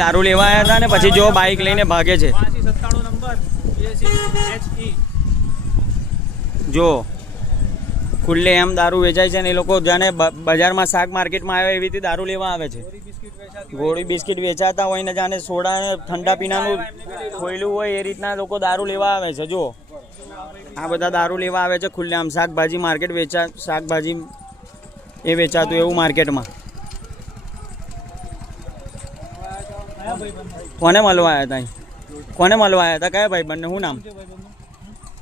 દારૂ લેવા આવ્યા હતા ને પછી જો બાઇક લઈને ભાગે છે. 97 નંબર HE જો ખુલ્લે એમ દારૂ વેચાય છે ને એ લોકો જાણે બજારમાં શાક માર્કેટમાં આવે એવી રીતે દારૂ લેવા આવે છે. ગોળી બિસ્કિટ વેચાતા હોય ને જાણે સોડા ને ઠંડા પીણાનું ખોયલું હોય એ રીતના લોકો દારૂ લેવા આવે છે. જો આ બધા દારૂ લેવા આવે છે ખુલ્લે આમ શાકભાજી માર્કેટ શાકભાજી એ વેચાતું એવું માર્કેટમાં. કોને મળવા આવ્યા હતા? કોને મળવા આવ્યા હતા? કયા ભાઈ બંને? શું નામ?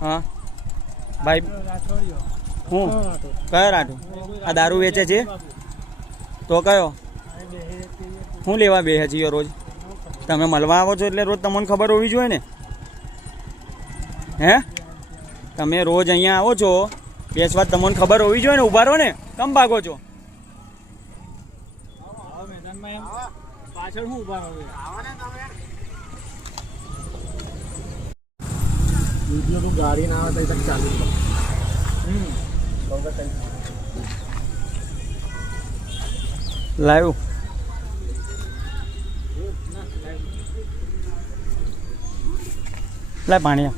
હા ભાઈ હું કયો રાઠું? આ દારૂ વેચે છે તો કયો? શું લેવા બેસે છીએ રોજ? તમે મળવા આવો છો એટલે રોજ તમને ખબર હોવી જોઈએ ને. હે તમે રોજ અહીંયા આવો છો બેસવા તમને ખબર હોવી જોઈએ ને. ઉભા રહો ને, કમ ભાગો છો? પાછળ હું ઉભા રહો? વિડિયો તો ગાડી ના આવે તો ચાલુ લાઈવ લાય પાણી.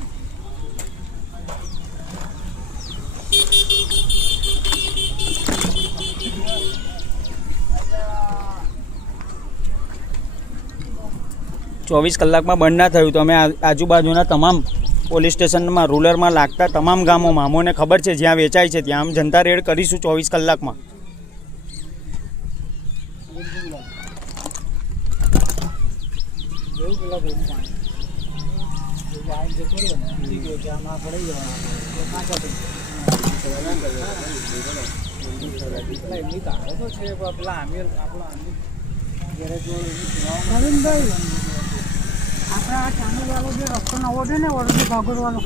ચોવીસ કલાકમાં બંધ ના થયું તો અમે આજુબાજુના તમામ પોલીસ સ્ટેશનમાં રૂરલમાં લાગતા તમામ ગામોમાં અમોને ખબર છે જ્યાં વેચાય છે ત્યાં આમ જનતા રેડ કરીશું 24 કલાકમાં. આપણા આ ચાંદોવાળો જે રસ્તો નવો છે ને વડોદરી ભાગોળવાળો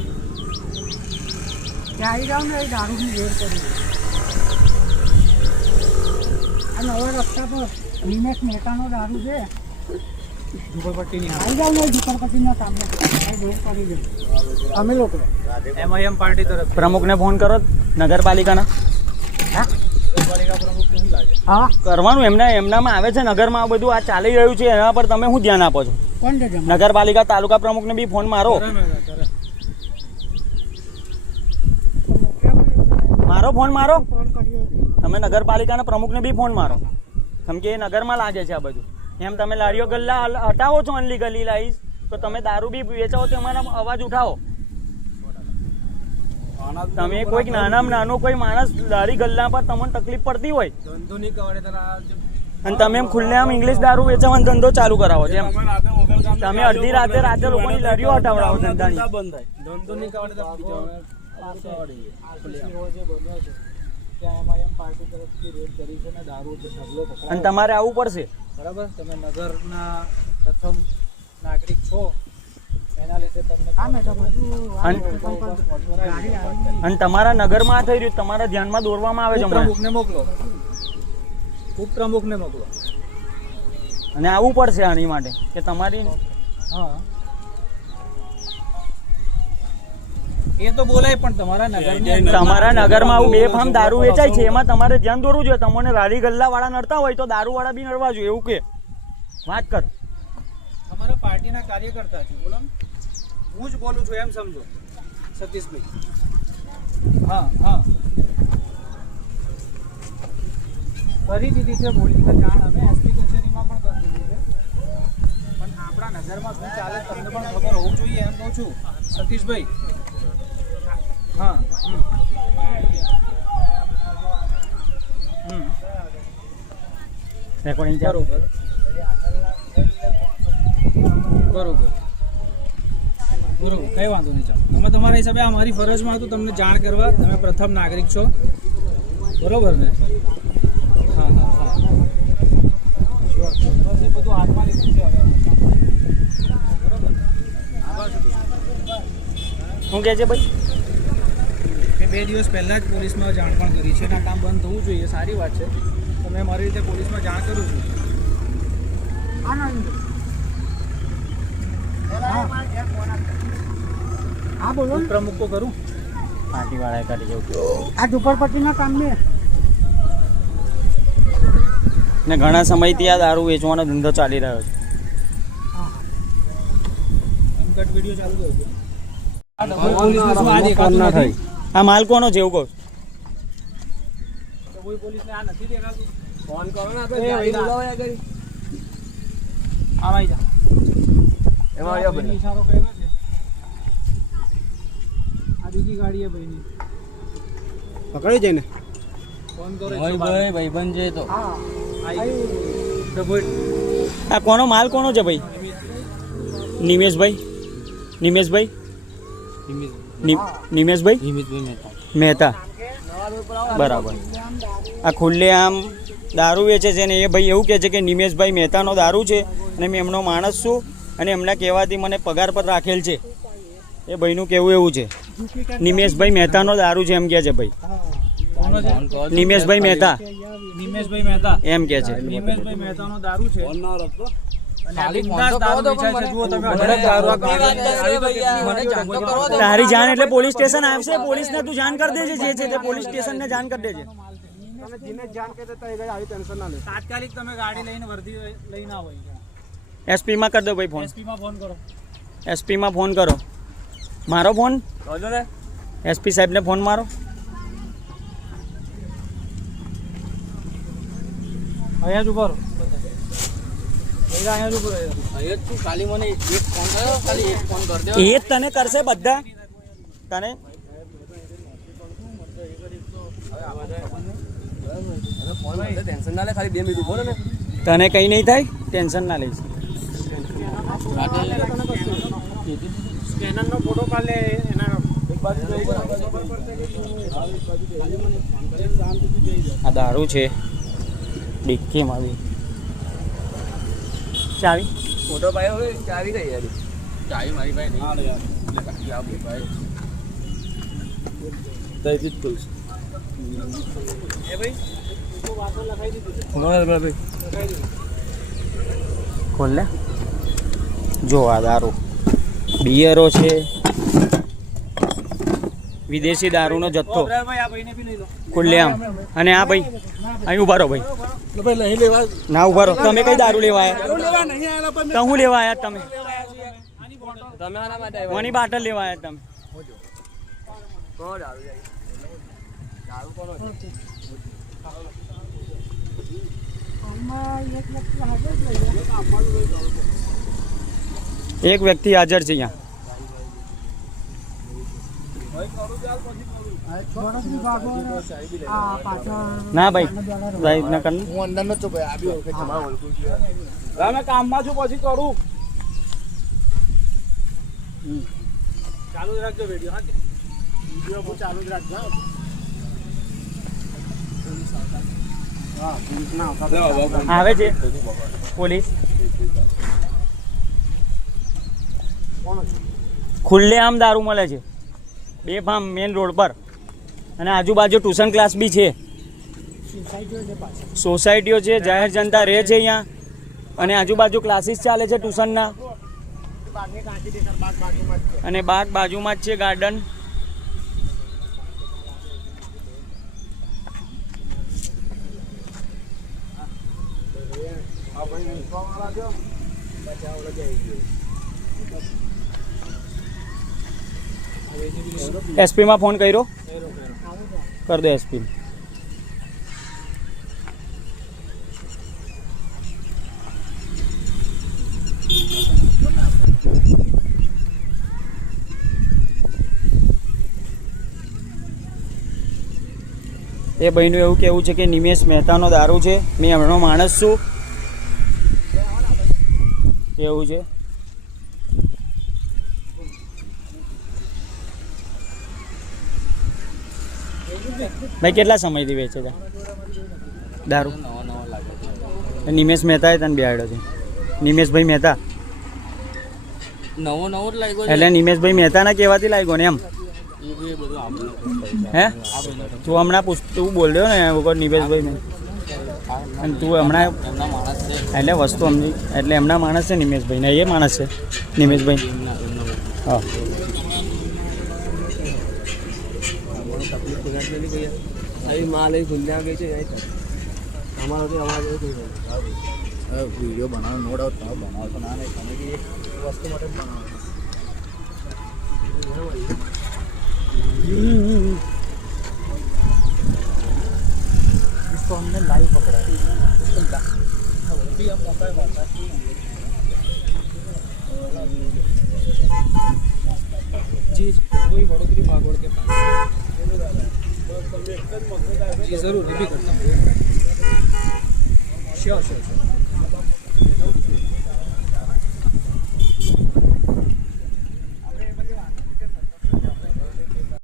ત્યાં આવી જાવ ને એ દારૂની રેડ કરી. આ નવા રસ્તા પર નિમેશ મહેતાનો દારૂ છે ઝુંપડપટ્ટીની આવી જાવ ને ઝુંપડપટ્ટીના સામે રેડ કરી દે. અમે લોકો MIM પાર્ટી તરફ પ્રમુખને ફોન કરો નગરપાલિકાના. હા નગરપાલિકા પ્રમુખને શું લાગે? હા કરવાનું એમનામાં આવે છે નગરમાં આ બધું આ ચાલી રહ્યું છે એના પર તમે શું ધ્યાન આપો છો? કોણ છે નગરપાલિકા તાલુકા પ્રમુખને બી ફોન મારો. મારો ફોન મારો. ફોન કર્યો તમે નગરપાલિકાના પ્રમુખને બી ફોન મારો. કેમ કે એ નગરમાં લાગે છે આ બધું. એમ તમે લારીઓ ગલ્લા હટાવો છો અનલીગલી લાઈસ તો તમે દારૂ બી વેચાવો તો એમાં અવાજ ઉઠાવો. તમે કોઈક નાનો કોઈ માણસ લારી ગલ્લા પર તમને તકલીફ પડતી હોય ધંધો નહીં કવાડે અને તમે એમ ખુલ્લેઆમ ઇંગ્લિશ દારૂ વેચવાનો ધંધો ચાલુ કરાવો જેમ તમે અડધી રાતે લોકોની લારીઓ હટાવડાવો ધંધાની. ધંધો નહીં કવાડે અને તમારે આવવું પડશે. બરાબર, તમે નગરના પ્રથમ નાગરિક છો એના લીધે તમને અને તમારા નગરમાં આ થઈ રહ્યું તમારા ધ્યાનમાં દોરવામાં આવે છે. પ્રમુખને મોકલો, ઉપપ્રમુખને મોકલો અને આવવું પડશે આની માટે કે તમારી. હા એ તો બોલાય પણ તમારા નગરમાં આવું બેફામ દારૂ વેચાય છે એમાં તમારે ધ્યાન દોરવું જોઈએ. તમને રાડી ગલ્લા વાળા નડતા હોય તો દારૂ વાળા બી નડવા જોઈએ એવું કે વાત કર. અમારા પાર્ટીના કાર્યકર્તા છે, બોલો હું જ બોલું છું એમ સમજો સતીશભાઈ. હા હા કરી દીધી છે પોલીસને જાણ. અમે એસપી કચેરીમાં પણ કરી દીધી છે પણ આપણા નગરમાં શું ચાલે તમને પણ ખબર હોવું જોઈએ એમ કહું છું સતીશભાઈ. હા રેકોર્ડિંગ બરોબર બરોબર બરોબર, કઈ વાંધો નહીં. ચાલો તમે તમારા હિસાબે અમારી ફરજમાં હતું તમને જાણ કરવા. તમે પ્રથમ નાગરિક છો, બરોબર ને? હા હા હા બસ એ બધું હાથમાં લીધું છે હવે. બરોબર, આભાર. શું કહે છે ભાઈ? મેં 2 દિવસ પહેલાં જ પોલીસમાં જાણ પણ કરી છે અને આ કામ બંધ થવું જોઈએ, સારી વાત છે. તો મેં મારી રીતે પોલીસમાં જાણ કરું છું. હા બોલો પ્રમુખ તો કરું પાર્ટી વાળાએ કરી જવું આ ઝુંપડપટ્ટીના કામ ને ને ઘણા સમયથી આ દારૂ વેચવાનો ધંધો ચાલી રહ્યો છે. અનકટ વિડીયો ચાલુ કર્યો છે. પોલીસને શું આ દેખાતું નથી? આ માલ કોનો છે એવું કહું? કોઈ પોલીસને આ નથી દેખાતું? ફોન કરો ને આપણે ગાડી બોલાવો યાર કરી. આવાઈ જા. એમાં આવ્યા ભાઈની ઈશારો કર્યો છે. આ બીજી ગાડી છે ભાઈની. પકડી જઈને ફોન કરો. ભાઈબંધ છે તો હા ડબલ આ કોનો માલ કોનો છે ભાઈ? નિમેશભાઈ નિમેશભાઈ નિમેશભાઈ મહેતા બરાબર. આ ખુલ્લે આમ દારૂ વેચે છે ને એ ભાઈ એવું કહે છે કે નિમેશભાઈ મહેતાનો દારૂ છે અને મેં એમનો માણસ છું અને એમના કહેવાથી મને પગાર પર રાખેલ છે. એ ભાઈનું કહેવું એવું છે. નિમેશભાઈ મહેતાનો દારૂ છે એમ કહે છે ભાઈ. નિમેશભાઈ મહેતા નિમેશભાઈ મહેતા એમ કહે છે. નિમેશભાઈ મહેતાનો દારૂ છે. ખાલી ફોન તો કરો તો પણ મને દારૂ તારી જાણ એટલે પોલીસ સ્ટેશન આવશે. પોલીસને તું જાણ કરી દેજે. જે છે તે પોલીસ સ્ટેશનને જાણ કરી દેજે. તાત્કાલિક તમે ગાડી લઈને વર્દી લઈને આવો. એસપી માં કરી દો ભાઈ ફોન. એસપી માં ફોન કરો. એસપી માં ફોન કરો. મારો ફોન એસપી સાહેબને ફોન મારો. અહીંયા જ ઉભો રહો. અહીંયા જ ઉભો રહો. અહીંયા તું ખાલી મને એક ફોન કર્યો, ખાલી એક ફોન કરી દે. એ જ તને કરશે બધા. તને ફોન કરે ટેન્શન ના લે, ખાલી 2 મિનિટ ઉભો રહે ને. તને કંઈ નહીં થાય. ટેન્શન ના લઈશ. સ્કેનરનો ફોટો કાઢે એના આ દારૂ છે ડિક્કીમાં આવી. ચાવી ફોટો પાયો હોય ચાવી કઈ યાર? ચાવી મારી પાસે નહીં. ભાઈ તઈ જ ખુલશે. એ ભાઈ તો વાતો લખાઈ દીધી. ભાઈ ખોલ લે. જો આ દારૂ બિયરો છે. વિદેશી દારૂનો જથ્થો ભાઈ આ ભાઈને બી લઈ લો. ખુલ્લેઆમ. અને આ ભાઈ અહીં ઉભા રહો ભાઈ. નહીં લેવા ના ઉભા રહો. તમે કઈ દારૂ લેવા આવ્યા? નહીં આવેલા પણ તો હું લેવા આવ્યા તમે? તમે આના માટે આવ્યા. કોની બાટલ લેવા આવ્યા તમે? કોણ દારૂ જાય? દારૂ કોનો છે? એક વ્યક્તિ હાજર છે અહીંયા. ના ભાઈ સાહેબ ના કર. હું અંદર નો છું ભાઈ. આ બી ઓળખે છે, મારું ઓળખું છું. મેં કામમાં છું પછી કરું. ચાલુ જ રાખજો વિડીયો. હા વિડીયો ચાલુ જ રાખજો. આવે છે પોલીસ. ખુલ્લે આમ દારૂ મળે છે બેફામ મેન રોડ પર. અને આજુબાજુ ટ્યુશન ક્લાસ બી છે. સોસાયટીઓ છે. જાહેર જનતા રહે છે અહીંયા. અને આજુબાજુ ક્લાસીસ ચાલે છે ટ્યુશનના. અને બાગ બાજુમાં જ છે ગાર્ડન. એસપી માં ફોન કર્યો? કર દો એસપી. એ ભાઈનું એવું કહેવું છે કે નિમેશ મહેતાનો દારૂ છે. મેં એમનો માણસ છું એવું છે. ભાઈ કેટલા સમયથી વેચે છે દારૂ? નિમેશ મહેતા તને બેહાડ્યો છે. નિમેશભાઈ મહેતા નવો જ લાગ્યો એટલે નિમેશભાઈ મહેતાના કહેવાથી લાગ્યો ને એમ? હે તું હમણાં તું બોલ્યો ને વગર નિમેશભાઈ ને. અને તું હમણાં એટલે વસ્તુ સમજી એટલે એમના માણસ છે નિમેશભાઈ ને એ માણસ છે નિમેશભાઈ. હા માલ ખુલ્લા ગઈ છે. અમારો તો અમારે વિડીયો બનાવો નો ડાઉટ બનાવો તો ના નહીં. તમે વસ્તુ માટે બનાવો. इसको हमने लाइव पकड़ा है, इसको अभी हम मौका है बात की। जी जी वही वडोदरी भागोड़ के पास। जी ज़रूर, ये भी करता हूँ। Sure sure sure.